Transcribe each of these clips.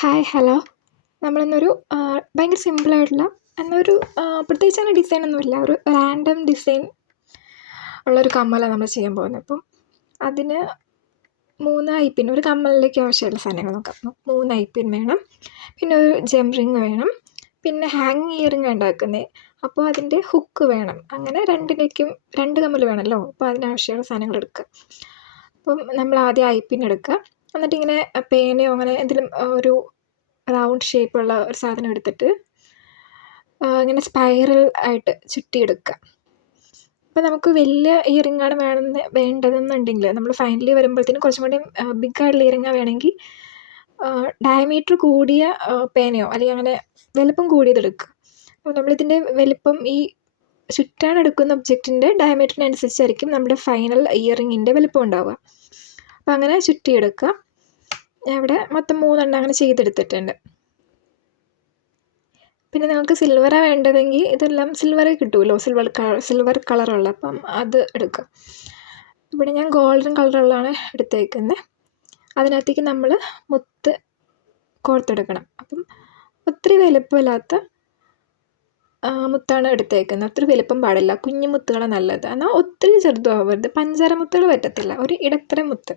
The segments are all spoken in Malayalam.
ഹായ് ഹലോ നമ്മളിന്നൊരു ഭയങ്കര സിമ്പിളായിട്ടുള്ള എന്നൊരു പ്രത്യേകിച്ച് അങ്ങനെ ഡിസൈനൊന്നുമില്ല, ഒരു റാൻഡം ഡിസൈൻ ഉള്ളൊരു കമ്മലാണ് നമ്മൾ ചെയ്യാൻ പോകുന്നത്. അപ്പം അതിന് 3 ഐപ്പിൻ, ഒരു കമ്മലിലേക്ക് ആവശ്യമുള്ള സാധനങ്ങൾ നോക്കാം. 3 ഐപ്പിൻ വേണം, പിന്നെ ഒരു ജെം റിങ് വേണം, പിന്നെ ഹാങ്ങിങ് ഇയറിങ് ഉണ്ടാക്കുന്നത്, അപ്പോൾ അതിൻ്റെ ഹുക്ക് വേണം. അങ്ങനെ രണ്ടിലേക്കും 2 കമ്മൽ വേണമല്ലോ, അപ്പോൾ അതിനാവശ്യമുള്ള സാധനങ്ങൾ എടുക്കുക. അപ്പം നമ്മൾ ആദ്യം ഐപ്പിൻ എടുക്കുക, എന്നിട്ടിങ്ങനെ പേനയോ അങ്ങനെ എന്തെങ്കിലും ഒരു റൗണ്ട് ഷേപ്പുള്ള ഒരു സാധനം എടുത്തിട്ട് ഇങ്ങനെ സ്പൈറൽ ആയിട്ട് ചുറ്റിയെടുക്കുക. അപ്പോൾ നമുക്ക് വലിയ ഇയറിങ്ങാണ് വേണ്ടതെന്നുണ്ടെങ്കിൽ നമ്മൾ ഫൈനലി വരുമ്പോഴത്തേനും കുറച്ചും കൂടി ബിഗ്ഗായിട്ടുള്ള ഇയറിങ്ങാണ് വേണമെങ്കിൽ ഡയമീറ്റർ കൂടിയ പേനയോ അല്ലെങ്കിൽ അങ്ങനെ വലിപ്പം കൂടിയതെടുക്കുക. അപ്പോൾ നമ്മളിതിൻ്റെ വലിപ്പം ഈ ചുറ്റാനെടുക്കുന്ന ഒബ്ജക്റ്റിൻ്റെ ഡയമീറ്ററിനനുസരിച്ചായിരിക്കും നമ്മുടെ ഫൈനൽ ഇയറിങ്ങിൻ്റെ വലിപ്പം ഉണ്ടാവുക. അപ്പോൾ അങ്ങനെ ചുറ്റിയെടുക്കുക. ഞാൻ ഇവിടെ മൊത്തം 3 എണ്ണം അങ്ങനെ ചെയ്തെടുത്തിട്ടുണ്ട്. പിന്നെ നിങ്ങൾക്ക് സിൽവറാണ് വേണ്ടതെങ്കിൽ ഇതെല്ലാം സിൽവറേ കിട്ടുമല്ലോ, സിൽവർ കളറുള്ള, അപ്പം അത് എടുക്കുക. ഇവിടെ ഞാൻ ഗോൾഡൻ കളറുള്ളതാണ് എടുത്തേക്കുന്നത്. അതിനകത്തേക്ക് നമ്മൾ മുത്ത് കോർത്തെടുക്കണം. അപ്പം ഒത്തിരി വലുപ്പമില്ലാത്ത മുത്താണ് എടുത്തേക്കുന്നത്. ഒത്തിരി വലുപ്പം പാടില്ല, കുഞ്ഞു മുത്തുകളാണ് നല്ലത്. എന്നാൽ ഒത്തിരി ചെറുതും ആവരുത്, പഞ്ചാര മുത്തുകൾ പറ്റത്തില്ല, ഒരു ഇടത്തരം മുത്ത്.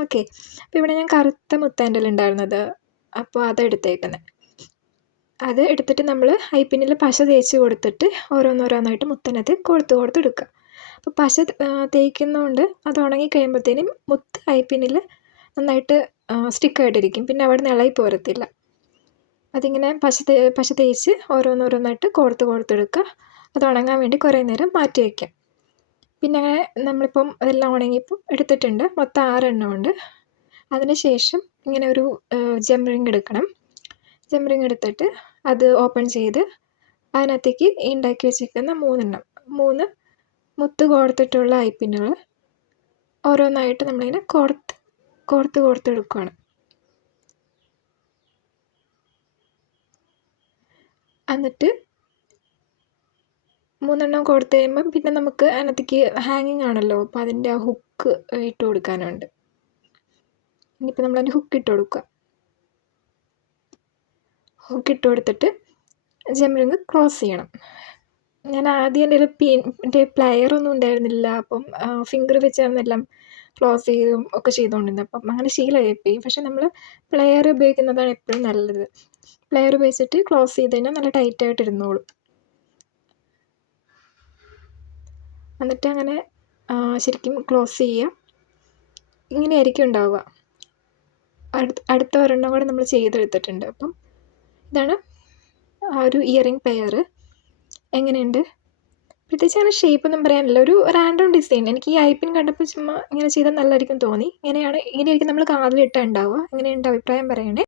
ഓക്കെ. അപ്പോൾ ഇവിടെ ഞാൻ കറുത്ത മുത്താൻ്റെ ഉണ്ടായിരുന്നത്, അപ്പോൾ അതെടുത്തേക്കുന്നത്. അത് എടുത്തിട്ട് നമ്മൾ ഐപ്പിന്നിൽ പശ തേച്ച് കൊടുത്തിട്ട് ഓരോന്നോരോന്നായിട്ട് മുത്തിനകത്ത് കൊടുത്തെടുക്കുക. അപ്പോൾ പശ തേക്കുന്നതുകൊണ്ട് അത് ഉണങ്ങി കഴിയുമ്പോഴത്തേനും മുത്ത് ഐപ്പിന്നിൽ നന്നായിട്ട് സ്റ്റിക്കായിട്ടിരിക്കും, പിന്നെ അവിടെ നിന്ന് ഇളകി പോരത്തില്ല. അതിങ്ങനെ പശ തേച്ച് ഓരോന്നോരോന്നായിട്ട് കൊടുത്തെടുക്കുക. അത് ഉണങ്ങാൻ വേണ്ടി കുറേ നേരം മാറ്റി വയ്ക്കാം. പിന്നെ അങ്ങനെ നമ്മളിപ്പം അതെല്ലാം ഉണങ്ങിയപ്പം എടുത്തിട്ടുണ്ട്, മൊത്തം 6 എണ്ണം ഉണ്ട്. അതിന് ശേഷം ഇങ്ങനെ ഒരു ജെം റിങ് എടുക്കണം. ജെം റിങ് എടുത്തിട്ട് അത് ഓപ്പൺ ചെയ്ത് അതിനകത്തേക്ക് ഉണ്ടാക്കി വെച്ചിരിക്കുന്ന 3 മുത്ത് കോർത്തിട്ടുള്ള ഐപ്പിന്നുകൾ ഓരോന്നായിട്ട് നമ്മളിങ്ങനെ കോർത്തെടുക്കുകയാണ്. എന്നിട്ട് 3 എണ്ണം കൊടുത്തു കഴിയുമ്പം പിന്നെ നമുക്ക് അതിനകത്തേക്ക് ഹാങ്ങിങ് ആണല്ലോ, അപ്പോൾ അതിൻ്റെ ആ ഹുക്ക് ഇട്ട് കൊടുക്കാനുണ്ട്. ഇനിയിപ്പോൾ നമ്മളതിൻ്റെ ഹുക്ക് ഇട്ട് കൊടുക്കുക. ഹുക്ക് ഇട്ട് കൊടുത്തിട്ട് ജെം റിങ് ക്ലോസ് ചെയ്യണം. ഞാൻ ആദ്യം എൻ്റെ പ്ലയറൊന്നും ഉണ്ടായിരുന്നില്ല, അപ്പം ഫിംഗർ വെച്ചാണ് എല്ലാം ക്ലോസ് ചെയ്തും ഒക്കെ ചെയ്തുകൊണ്ടിരുന്നത്. അപ്പം അങ്ങനെ ശീലമായിപ്പോയി. പക്ഷെ നമ്മൾ പ്ലെയർ ഉപയോഗിക്കുന്നതാണ് എപ്പോഴും നല്ലത്. പ്ലെയർ ഉപയോഗിച്ചിട്ട് ക്ലോസ് ചെയ്ത് കഴിഞ്ഞാൽ നല്ല ടൈറ്റായിട്ട് ഇരുന്നോളും. എന്നിട്ട് അങ്ങനെ ശരിക്കും ക്ലോസ് ചെയ്യുക. ഇങ്ങനെയായിരിക്കും ഉണ്ടാവുക. അടുത്ത ഒരെണ്ണം കൂടെ നമ്മൾ ചെയ്തെടുത്തിട്ടുണ്ട്. അപ്പം ഇതാണ് ആ ഒരു ഇയറിങ് പെയർ. എങ്ങനെയുണ്ട്? പ്രത്യേകിച്ച് അങ്ങനെ ഷേപ്പൊന്നും പറയാനില്ല, ഒരു റാൻഡം ഡിസൈൻ. എനിക്ക് ഈ ഐപ്പിൻ കണ്ടപ്പോൾ ചുമ്മാ ഇങ്ങനെ ചെയ്താൽ നല്ലതായിരിക്കും തോന്നി. ഇങ്ങനെയായിരിക്കും നമ്മൾ കാതിലിട്ടാൽ ഉണ്ടാവുക. എങ്ങനെയുണ്ട് അഭിപ്രായം പറയണേ.